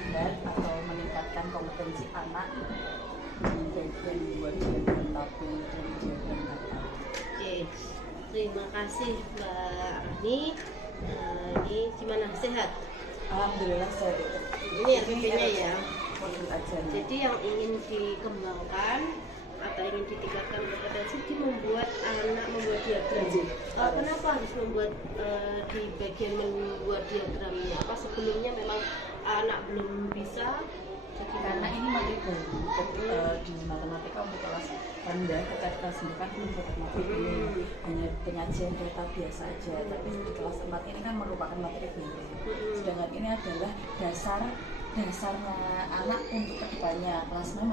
melihat atau meningkatkan kompetensi anak di bagian buat diagram tabel dan diagram kata. Oke, terima kasih Mbak Rani. Ini gimana, sehat? Alhamdulillah sehat. Ini RPP-nya ya. Aja. Jadi yang ingin dikembangkan atau ingin ditingkatkan kompetensi di membuat diagram. Kenapa harus membuat di bagian membuat diagramnya? Apa sebelumnya memang anak belum bisa? Karena ini materi baru di matematika untuk kelas rendah, kelas 9 kan belum dapat materi ini, hanya penyajian data biasa aja. Tapi di kelas 4 ini kan merupakan materi baru. Sedangkan ini adalah dasarnya anak untuk kedepannya. Kelas 5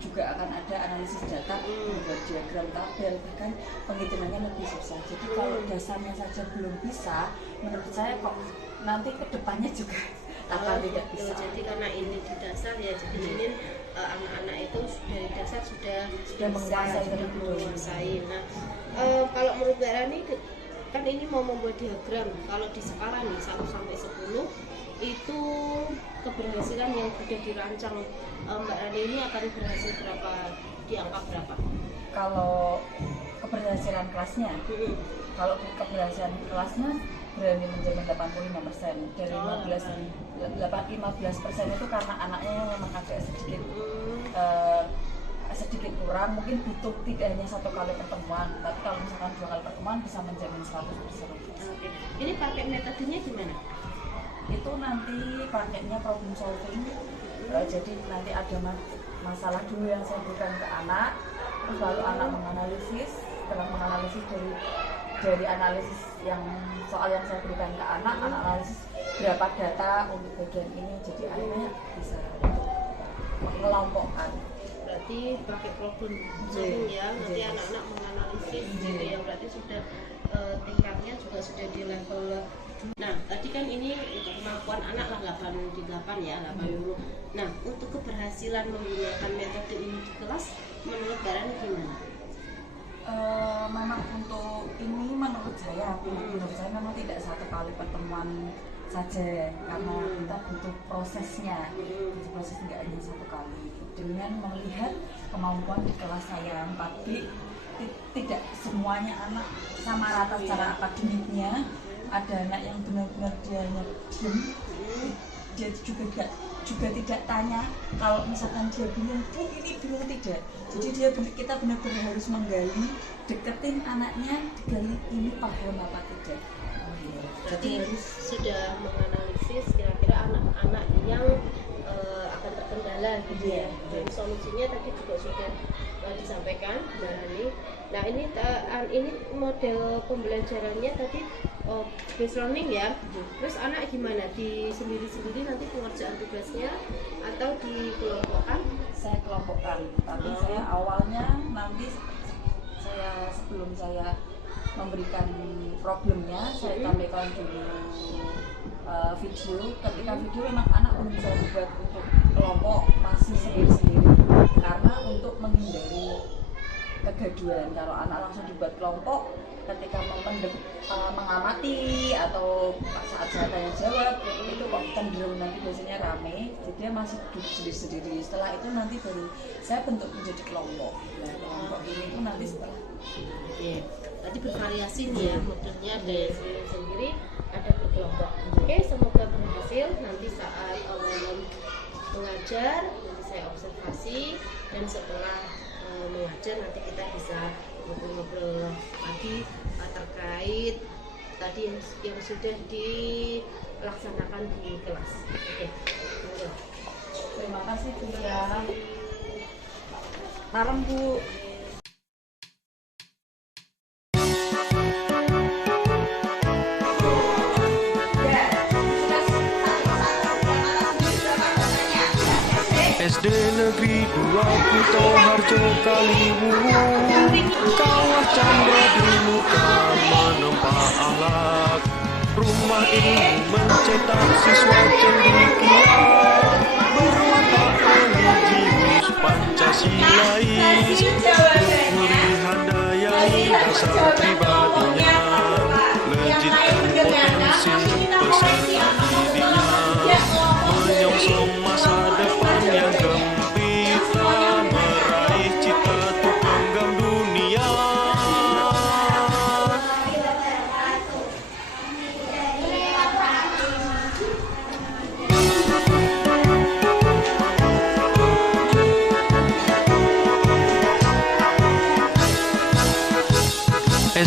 juga akan ada analisis data, membuat diagram tabel, bahkan penghitungannya lebih susah. Jadi kalau dasarnya saja belum bisa, menurut saya kok nanti kedepannya juga akan tidak bisa. Jadi karena ini di dasar ya, jadi ingin anak-anak itu dari dasar sudah menguasai. Nah, kalau menurut Mbak Rani kan ini mau membuat diagram, kalau di skala nih 1 sampai 10 itu keberhasilan yang sudah dirancang Mbak Rani ini akan berhasil berapa, di angka berapa? Kalau keberhasilan kelasnya, kalau keberhasilan kelasnya berani menjamin 85%. Dari 15% itu karena anaknya yang memang agak sedikit kurang, mungkin butuh tidak hanya 1 kali pertemuan, tapi kalau misalkan 2 kali pertemuan bisa menjamin 100%. Oke. Ini pakai metodenya gimana? Itu nanti pakainya problem solving. Jadi nanti ada masalah dulu yang saya berikan ke anak, terus lalu anak menganalisis. Setelah menganalisis dari analisis yang soal yang saya berikan ke anak analisis berapa data untuk bagian ini, jadi akhirnya bisa mengelompokkan. Berarti pakai problem solving ya, nanti anak-anak menganalisis gitu ya, berarti sudah tingkatnya juga sudah di level. Nah, tadi kan ini untuk kemampuan anak lah 8 di 8 ya, 80. Nah, untuk keberhasilan menggunakan metode ini di kelas, menurut Mbak Rani gimana? Memang untuk ini menurut saya memang tidak 1 kali pertemuan saja, karena kita butuh prosesnya. Proses nggak hanya 1 kali. Dengan melihat kemampuan di kelas saya, tapi tidak semuanya anak sama rata secara akademiknya. Ada anak yang benar-benar dia diam, dia juga tidak tanya. Kalau misalkan dia bingung, ini bingung tidak. Jadi kita benar-benar harus menggali, deketin anaknya, digali ini paham apa tidak. Jadi sudah menganalisis kira-kira anak-anak yang akan terkendala gitu ya. Dan solusinya tadi juga sudah disampaikan Mbak Rani. Nah, ini model pembelajarannya tadi based learning ya. Terus anak gimana? Di sendiri-sendiri nanti pengerjaan tugasnya atau dikelompokkan? Saya kelompokkan, tapi saya awalnya nanti sebelum saya memberikan problemnya, saya tampilkan dulu video. Ketika video memang anak belum bisa buat untuk kelompok, masih sendiri-sendiri, karena untuk menghindari kegaduhan. Kalau anak langsung dibuat kelompok, ketika mengamati atau saat saya tanya jawab itu kok cenderung nanti biasanya rame, jadi dia masih duduk sendiri-sendiri. Setelah itu nanti baru saya bentuk menjadi kelompok. Nah, kelompok ini tuh nanti setelah. Oke, tadi bervariasi nih ya, modelnya ada yang sendiri-sendiri, ada berkelompok. Oke, semoga berhasil nanti saat mengajar. Nanti saya observasi, dan setelah mengajar nanti kita bisa ngobrol-ngobrol lagi terkait tadi yang sudah dilaksanakan di kelas. Oke. Terima kasih Bu ya. Malam Bu. SD Negeri 2 Kuto Harjo Kaliwungu, Kawah Chandra di muka menempa alat. Rumah ini mencetak siswa cendekiawan, berwatak religius Pancasilais, pilihan dayai dasar pribadinya, legitkan potensi besarkan dirinya, menyongsong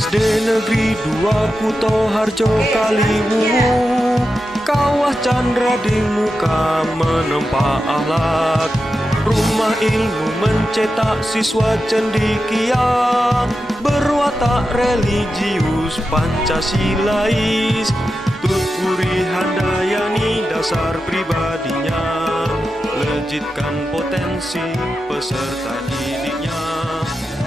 SD Negeri 2 Kuto Harjo Kaliwungu, Kawah Chandra di muka menempa akhlak. Rumah ilmu mencetak siswa cendekia, berwatak religius Pancasilais. Tutpuri Handayani dasar pribadinya, lejitkan potensi peserta didiknya,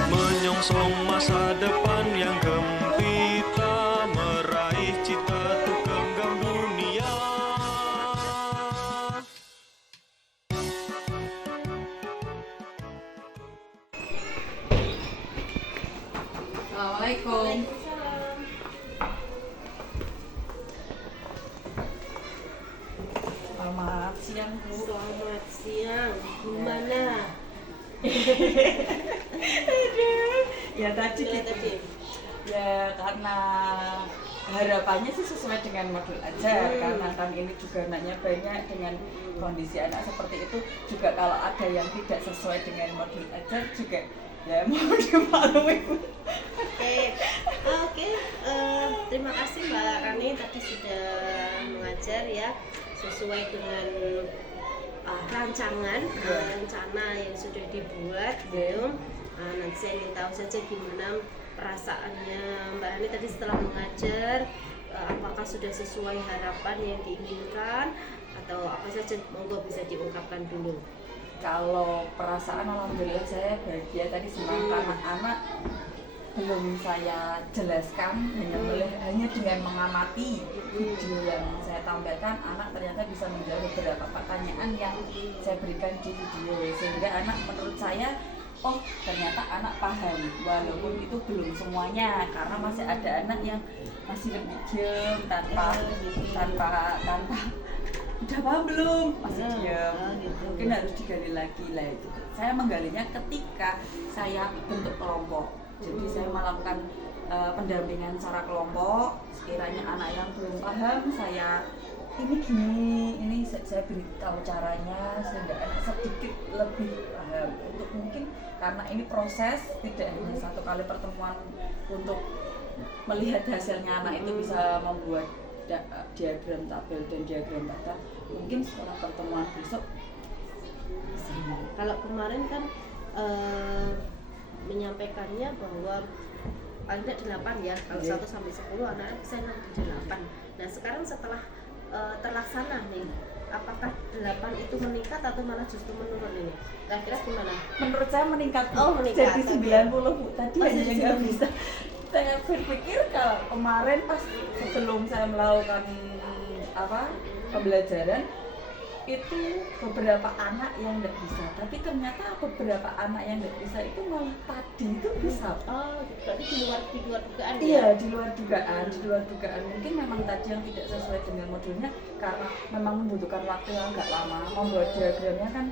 menyongsong masa depan yang gempita, meraih cita untuk genggam dunia. Assalamualaikum. Selamat siang, Bu. Selamat siang. Gimana? Aduh, ya tadi Ya, gitu. tadi. Ya karena harapannya sih sesuai dengan modul ajar, karena kan ini juga anaknya banyak dengan kondisi anak seperti itu, juga kalau ada yang tidak sesuai dengan modul ajar juga ya mau dimaklumi, Bu. Oke. Terima kasih Mbak Rani tadi sudah mengajar ya sesuai dengan rancangan rencana yang sudah dibuat gitu. Nanti saya ingin tahu saja gimana perasaannya Mbak Rani tadi setelah mengajar, apakah sudah sesuai harapan yang diinginkan atau apa saja, monggo bisa diungkapkan dulu. Kalau perasaan alhamdulillah saya bahagia tadi, senang karena anak belum saya jelaskan, hanya dengan mengamati video yang saya tampilkan, anak ternyata bisa menjawab beberapa pertanyaan yang saya berikan di video, sehingga anak menurut saya, oh ternyata anak paham, walaupun itu belum semuanya, karena masih ada anak yang masih lebih diam tanpa udah paham belum, masih diam, mungkin harus digali lagi lah. Itu saya menggalinya ketika saya bentuk kelompok. Jadi saya melakukan pendampingan secara kelompok. Sekiranya anak yang belum paham, saya ini saya beritahu caranya sehingga anak sedikit lebih paham. Untuk mungkin karena ini proses, tidak hanya satu kali pertemuan untuk melihat hasilnya anak itu bisa membuat diagram tabel dan diagram kata. Mungkin setelah pertemuan besok bisa. Kalau kemarin kan menyampaikannya bahwa paling tidak 8 ya, kalau 1 sampai 10 anak bisa nanti 8. Nah sekarang setelah terlaksana nih, apakah 8 itu meningkat atau malah justru menurun ini? Kira-kira gimana? Menurut saya meningkat, Oh, meningkat. jadi 90, Bu. Tadi Oh, hanya jadi nggak 90. bisa. Saya berpikir kalau kemarin pas sebelum saya melakukan pembelajaran itu beberapa anak yang nggak bisa, tapi ternyata beberapa anak yang nggak bisa itu malah tadi itu bisa. Oh, berarti di luar dugaan ya? Iya, di luar dugaan. Mungkin memang tadi yang tidak sesuai dengan modulnya karena memang membutuhkan waktu yang agak lama. Membuat diagramnya kan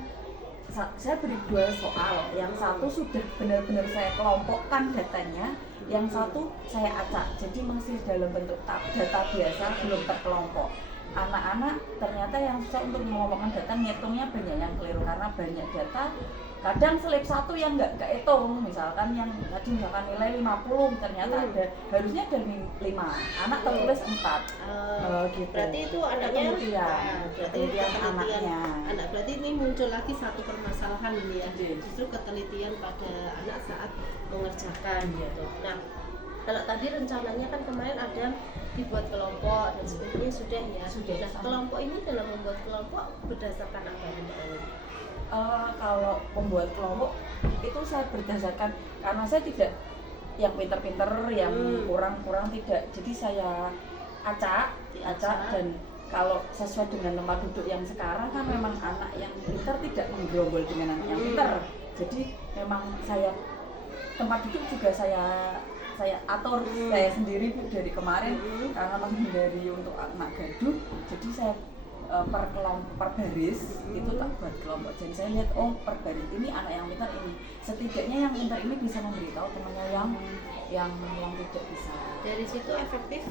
saya beri 2 soal, yang satu sudah benar-benar saya kelompokkan datanya, yang satu saya acak, jadi masih dalam bentuk data biasa, belum terkelompok. Anak-anak ternyata yang susah untuk mengelompokkan data, ngitungnya banyak yang keliru karena banyak data. Kadang slip satu yang nggak kehitung, misalkan yang tadi misalkan nilai 50, ternyata harusnya ada 5, anak tertulis 4. Gitu. Berarti itu anaknya ketelitian anaknya. Berarti ini muncul lagi satu permasalahan ini ya, justru ketelitian pada anak saat mengerjakan gitu. Nah, kalau tadi rencananya kan kemarin ada dibuat kelompok dan sebagainya sudah ya. Nah, kelompok ini dalam membuat kelompok berdasarkan apa Mbak Ani? Kalau membuat kelompok itu saya berdasarkan, karena saya tidak yang pinter-pinter, yang kurang-kurang tidak. Jadi saya acak dan kalau sesuai dengan tempat duduk yang sekarang kan memang anak yang pinter tidak menggerombol dengan anak yang pinter. Jadi memang saya tempat duduk juga saya atur saya sendiri, Bu, dari kemarin karena menghindari untuk anak gaduh. Jadi saya per baris itu tak buat kelompok. Jadi saya lihat, oh per baris ini anak yang pintar ini, setidaknya yang pintar ini bisa memberitahu temannya yang tidak bisa. Dari situ efektif,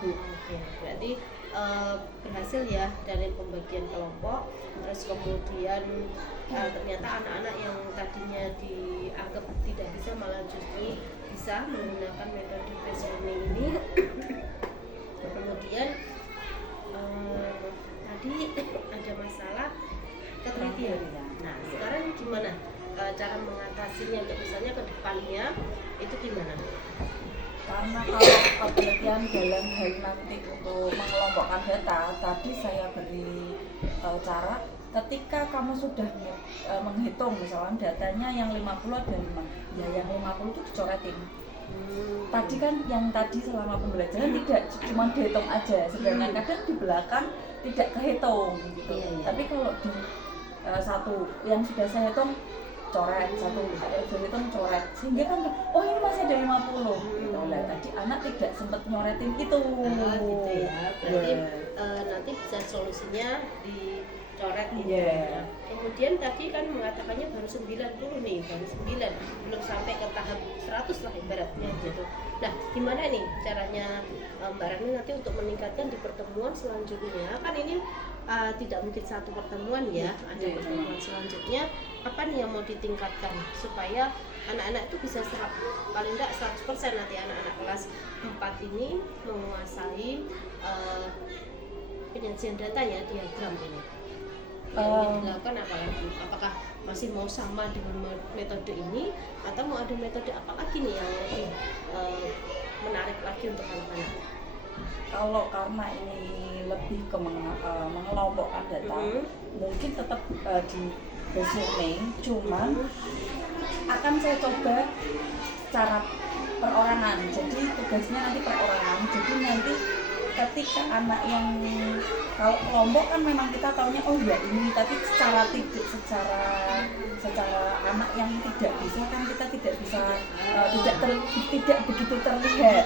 Bu. Oke, berarti berhasil ya dari pembagian kelompok. Terus kemudian ternyata anak-anak yang tadinya dianggap tidak bisa malah justru bisa menggunakan metode based learning ini. Kemudian tadi ada masalah ketelitian. Nah, sekarang gimana cara mengatasinya untuk misalnya ke depannya itu gimana? Karena kalau penelitian dalam hal nanti untuk mengelompokkan data, tadi saya beri cara ketika kamu sudah menghitung misalnya datanya yang 50 ada 5, ya yang 50 itu dicoretin. Tadi kan yang tadi selama pembelajaran tidak cuma dihitung aja, sedangkan kadang di belakang tidak kehitung gitu. Tapi kalau di satu yang sudah saya hitung coret, satu hitung coret, sehingga kan oh ini masih ada 50 gitu. Nah, tadi anak tidak sempat nyoretin itu. Gitu ya. Berarti nanti bisa solusinya dicoret gitu. Nah, kemudian tadi kan mengatakannya baru 90 nih, baru 9, belum sampai ke tahap 100 lah ibaratnya gitu. Nah, gimana nih caranya Mbak Rani nanti untuk meningkatkan di pertemuan selanjutnya? Kan ini tidak mungkin satu pertemuan ya, ada pertemuan selanjutnya. Apa nih yang mau ditingkatkan supaya anak-anak itu bisa paling tidak 100% nanti anak-anak kelas 4 ini menguasai penyajian data ya, diagram ini. Yang dilakukan apa lagi? Apakah masih mau sama dengan metode ini atau mau ada metode apa lagi nih yang lebih menarik lagi untuk anak-anak? Kalau karena ini lebih ke mengelompokkan data, mungkin tetap di base learning, cuman akan saya coba secara perorangan. Jadi tugasnya nanti perorangan. Jadi nanti ketika anak yang kalau kelompok kan memang kita taunya oh ya ini, tapi secara anak yang tidak bisa kan kita tidak bisa tidak begitu terlihat.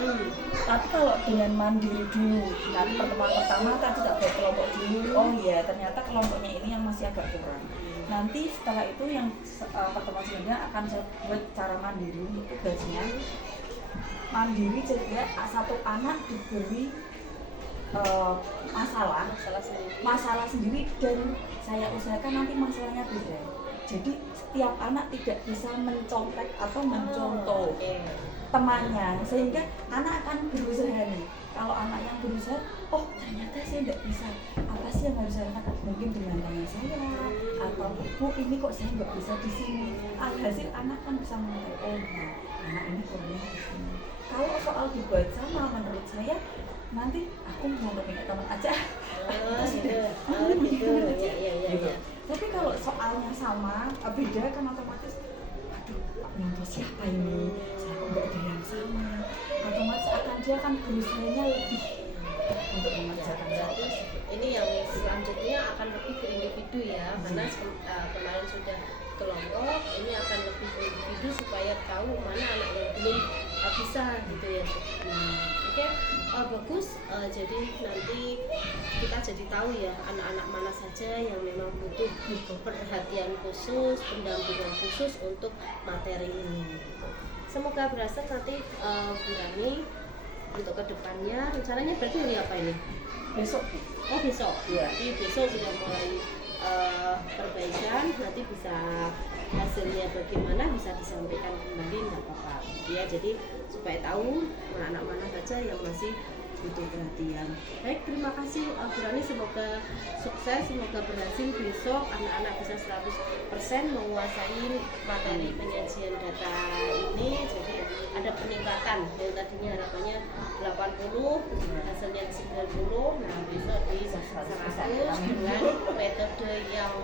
Tapi kalau dengan mandiri dulu, nanti pertemuan pertama tadi tak buat kelompok dulu, oh ya ternyata kelompoknya ini yang masih agak kurang. Nanti setelah itu yang pertemuan selanjutnya akan saya buat cara mandiri untuk tugasnya. Mandiri jadi satu anak diberi masalah sendiri dan saya usahakan nanti masalahnya beda. Jadi setiap anak tidak bisa mencontek atau mencontoh temannya, sehingga anak akan berusaha nih. Kalau anak yang berusaha, oh ternyata saya tidak bisa, apa sih yang harus saya lakukan? Mungkin dengan tangan saya atau bu ini kok saya nggak bisa di sini. Alhasil anak kan bisa mengatakan oh ya, anak ini kurangnya di sini. Kalau soal dibuat sama, menurut saya nanti aku mau punya teman aja. Gitu. Tapi kalau soalnya sama, beda kan otomatis, aduh, untuk siapa ini? Saya kok nggak ada yang sama. Otomatis dia akan berusahanya lebih untuk mengerjakan. Berarti ini yang selanjutnya akan lebih ke individu ya, karena kemarin sudah kelompok, ini akan lebih ke individu supaya tahu mana anak yang belum bisa gitu ya. Oke, bagus. Jadi nanti kita jadi tahu ya anak-anak mana saja yang memang butuh perhatian khusus, pendampingan khusus untuk materi ini. Semoga berhasil nanti Bu Rani untuk kedepannya. Rencananya berarti hari apa ini? Besok. Oh besok. Iya. Jadi besok sudah mulai perbaikan, nanti bisa hasilnya bagaimana bisa disampaikan kembali, nggak apa-apa ya. Jadi supaya tahu anak-anak mana saja yang masih butuh perhatian. Baik, terima kasih Bu Rani, semoga sukses, semoga berhasil besok anak-anak bisa 100% menguasai materi penyajian data ini. Jadi ada peningkatan yang tadinya harapannya 80, hasilnya 90, nah besok di 100 dengan metode yang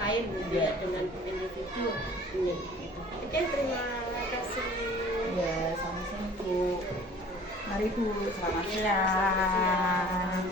lain ya, dengan individu ini. Oke, terima kasih. Ya, sama-sama Bu. Mari Bu, selamat siang.